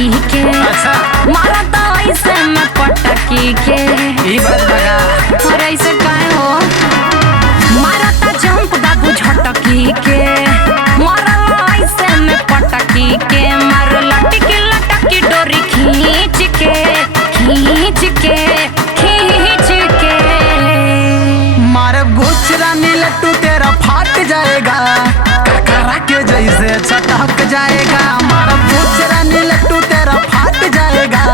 पटकी के। अच्छा मारा तो ऐसे में पटकी के। ई बात लगा और ऐसे काहे हो मारा ता जंप बाबू झटकी के। मारा ऐसे में पटकी के। मार लटकी डोरी खींच के खींच के खींच के। मारे गुचरा नीलट्टू तेरा फाट जाएगा ककरा के जैसे छटक जाएगा। मारा गुचरा नीलट्टू तेरा फाट जाएगा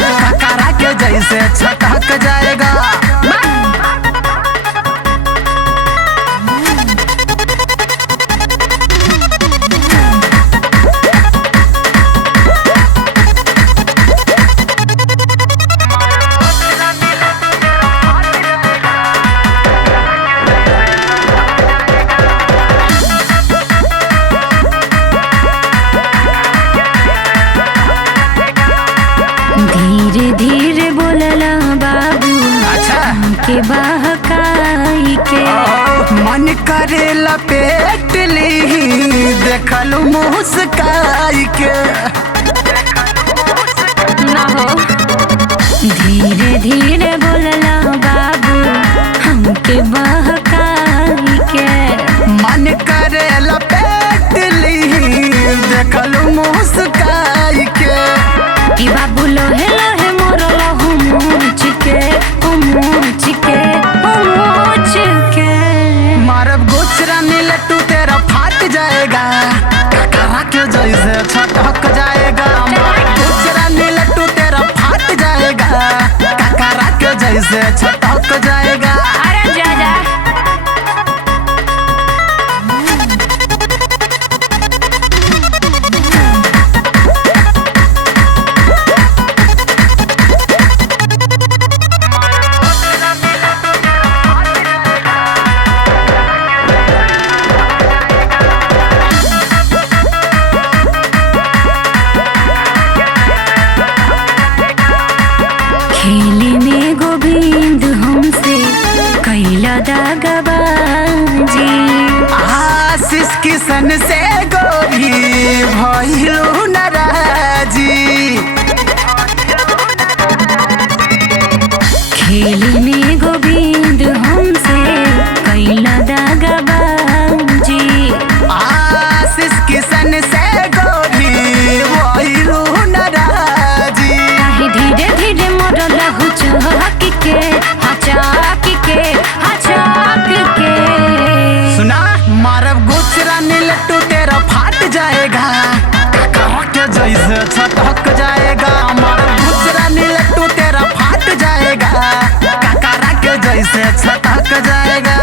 ककरा के जैसे छटक जाएगा। धीरे धीरे बोलला बाबू अच्छा के बहकाई के। मन करे लपेट ली देखल मुस्काई के। ना हो धीरे धीरे बोलला बाबू हमके बहकाई के। मन करे लपेट ली देखल मुस्काई के। कि बाबू लोहे लोहे मोर लहू मूछ के मूछ के मूछ के। मारब गुचरा नीलट्टू तेरा फाट जाएगा ककरा के जैसे छटक जाएगा। मारब गुचरा नीलट्टू तेरा फाट जाएगा ककरा के जैसे छटक जाएगा। अरे जा जा खेली में गोविंद हमसे कैला दागबाजी। आशीष किशन से गोरी भइलू नाराजी। खेली में गोविंद हमसे कैला दागबाजी। आशीष किशन से गोरी भइलू नाराजी। काहे धीरे धीरे मोर लहू चहक के हचक के हचक के। सुना मारब गुचरा नीलट्टू तेरा फाट जाएगा ककरा के जैसे छटक जाएगा। मारब गुचरा नीलट्टू तेरा फाट जाएगा ककरा के जैसे छटक जाएगा।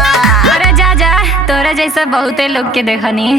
अरे जा जा तोरे जैसा बहुते लोग के देखनी।